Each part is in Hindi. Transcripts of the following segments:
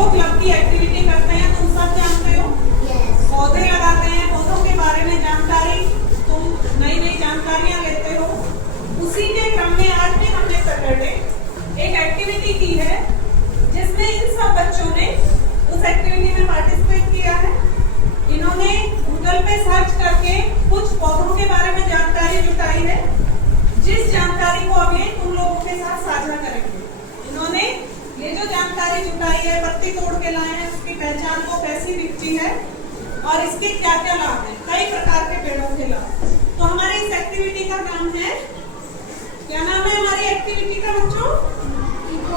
जो क्लब की एक्टिविटी करते हैं तुम सब जानते हो। पौधे लगाते हैं, पौधों के बारे में जानकारी, तुम नई नई जानकारियां लेते हो। उसी के क्रम में आज भी हमने सैटरडे एक एक्टिविटी की है जिसमें इन सब बच्चों ने उस एक्टिविटी में पार्टिसिपेट किया है। इन्होंने गूगल पे सर्च करके कुछ पौधों के बारे में जानकारी जुटाई है, जिस जानकारी को अभी तुम लोगों के साथ साझा करेंगे। इन्होंने ये जो जानकारी जुटाई है, पत्ती तोड़ के लाए हैं, उसकी पहचान को कैसी दिखती है और इसके क्या क्या लाभ है, कई प्रकार के पेड़ों के लाभ। तो हमारी इस एक्टिविटी का नाम है, क्या नाम है हमारी एक्टिविटी का बच्चों?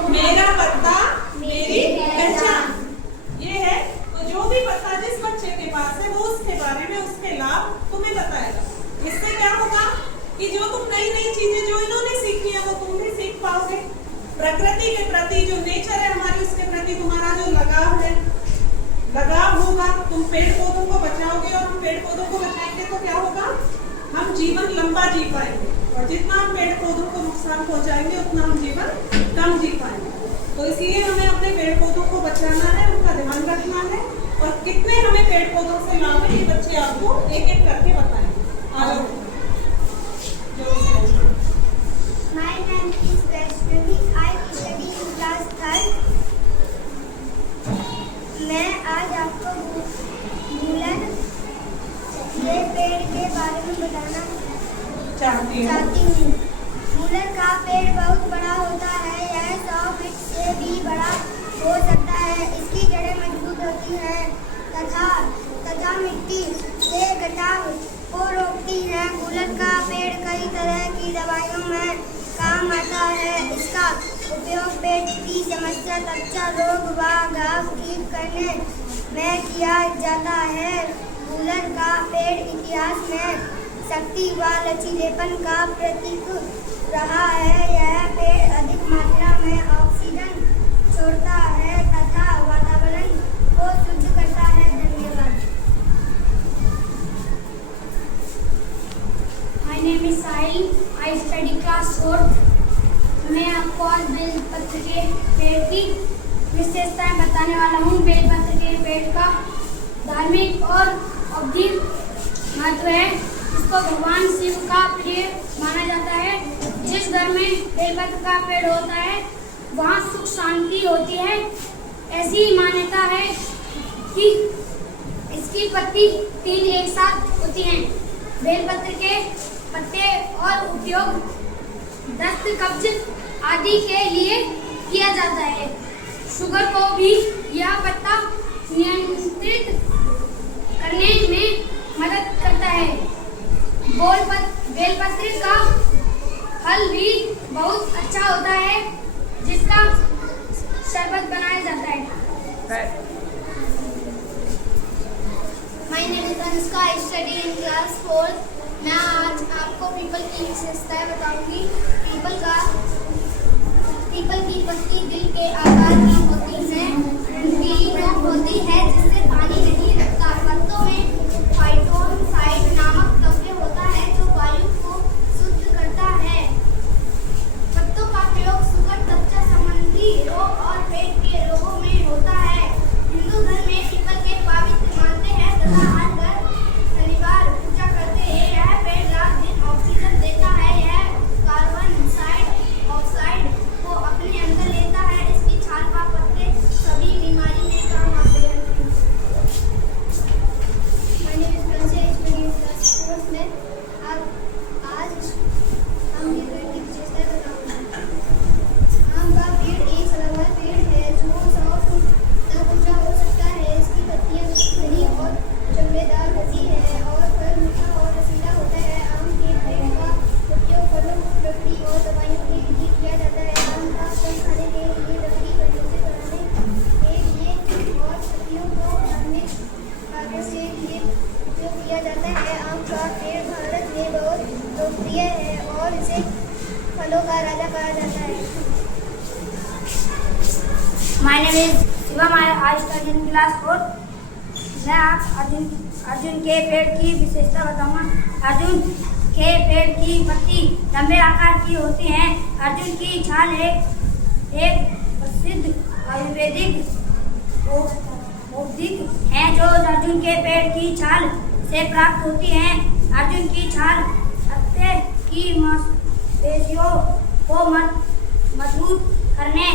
मेरा पत्ता मेरी पहचान। ये है, तो जो भी पत्ता जिस बच्चे के पास है वो उसके बारे में, उसके लाभ तुम्हें बताएगा। इससे क्या होगा कि जो तुम नई नई चीजें जो इन्होंने सीखी है वो तुम भी सीख पाओगे। प्रकृति के प्रति जो नेचर है हमारी, उसके प्रति तुम्हारा जो लगाव है, लगाव होगा। तुम पेड़ पौधों को बचाओगे और हम पेड़ पौधों को बचाएंगे तो क्या होगा? हम जीवन लंबा जी पाएंगे, और जितना हम पेड़ पौधों को नुकसान पहुंचाएंगे उतना हम जीवन कम जी पाएंगे। तो इसलिए हमें अपने पेड़ पौधों को बचाना है, उनका ध्यान रखना है। और कितने हमें पेड़ पौधों से लाभ है ये बच्चे आपको एक एक करके बताएंगे। आ जाओ। My name is Vaishnavi. I study in class 3rd. मैं आज आपको गुलर ये पेड़ के बारे में बताना चाहती हूँ। गुलर का पेड़ बहुत बड़ा होता है। यह 100 फीट से भी बड़ा हो सकता है। इसकी जड़ें मजबूत होती हैं तथा मिट्टी से कटाव को रोकती हैं। गुलर का पेड़ कई तरह की दवाइयों में काम आता है। इसका उपयोग पेट की समस्या, त्वचा रोग व घाव ठीक करने में किया जाता है। गुलर का पेड़ इतिहास में शक्ति व लचीलेपन का प्रतीक रहा है। यह पेड़ अधिक मात्रा में ऑक्सीजन छोड़ता है तथा वातावरण को शुद्ध करता है। धन्यवाद। My name is Sahil. I study class 4th. मैं आपको आज बेलपत्र के पेड़ की विशेषताएं बताने वाला हूँ। बेलपत्र के पेड़ का धार्मिक और औद्योगिक महत्व है। इसको भगवान शिव का प्रिय माना जाता है। जिस घर में बेलपत्र का पेड़ होता है वहाँ सुख शांति होती है। ऐसी मान्यता है कि इसकी पत्ती 3 एक साथ होती हैं। बेलपत्र के पत्ते और उपयोग दस्त, कब्ज आदि के लिए किया जाता है। शुगर को भी यह पत्ता नियंत्रित करने में मदद करता है। बेलपत्र का फल भी बहुत अच्छा होता है, जिसका शरबत बनाया जाता है। My name is Anushka. I study in class 4th. मैं आज आपको पीपल की विशेषताएं बताऊंगी। पीपल की पत्ती दिल के आकार की होती है। उनकी नोक होती है जिससे पानी नहीं लगता। पत्तों में फाइटोसाइड नामक द्रव्य होता है जो वायु को शुद्ध करता है। पत्तों का प्रयोग शुगर, त्वचा संबंधी रोग और पेट के रोगों में होता है। हिंदू धर्म में पीपल के पवित्र मानते हैं तथा हर घर शनिवार पूजा करते हैं। यह पेड़ रात दिन ऑक्सीजन देता है। यह कार्बन डाइऑक्साइड को अपने अंदर लेता है। इसकी छाल व पत्ते सभी बीमारी में काम आते हैं। मैंने इस तरह से इस कोर्स में आज हम ये पेड़ की विशेषता बताऊंगा। आम का पेड़ एक सदाबहार पेड़ है जो 100 फुट तक ऊंचा हो सकता है। इसकी पत्तियां घनी और चमड़ेदार होती है और फल मीठा और रसीला होता है। आम के पेड़ का उपयोग फलों, लकड़ी और दवाइयों के लिए किया जाता है। आम का फल खाने के लिए, लकड़ी फर्नीचर बनाने के लिए और पत्तियों को धार्मिक कार्यों के लिए उपयोग किया जाता है। आम का पेड़ भारत में बहुत लोकप्रिय है और इसे फलों का राजा कहा जाता है। My name is Shivam. I study in class 4th. मैं आप अर्जुन के पेड़ की विशेषता बताऊंगा। अर्जुन के पेड़ की पत्ती लंबे आकार की होती है। अर्जुन की छाल एक प्रसिद्ध आयुर्वेदिक औषधि है जो अर्जुन के पेड़ की छाल से प्राप्त होती है। अर्जुन की छाल हत्या की मांसपेशियों को मजबूत करने,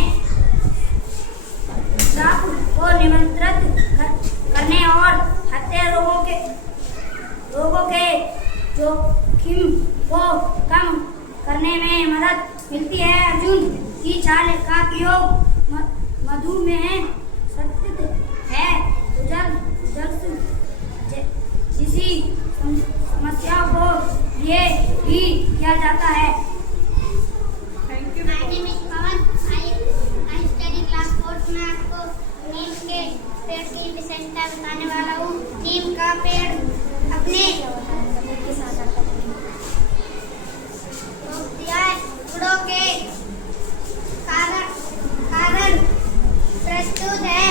दाप को नियंत्रित करने और हत्या रोगों के जोखिम को कम करने में मदद मिलती है। अर्जुन की छाल का प्रयोग मधुमेह सत्य है किसी समस्या को लिए भी किया जाता है। Thank you. My name is Pawan. I study class 4th में आपको नीम के पेड़ की विशेषता बताने वाला हूँ। नीम का पेड़ अपने गुणों के कारण प्रस्तुत है।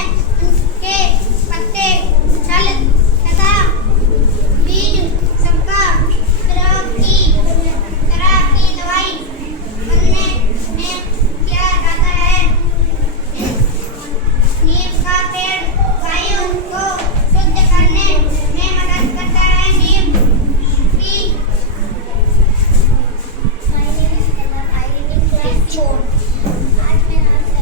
उनके पत्ते, छल तथा बीज सबका तरह की दवाई बनने में किया जाता है। नीम का पेड़ वायु को शुद्ध करने में मदद करता है। नीम की आज मैं आपसे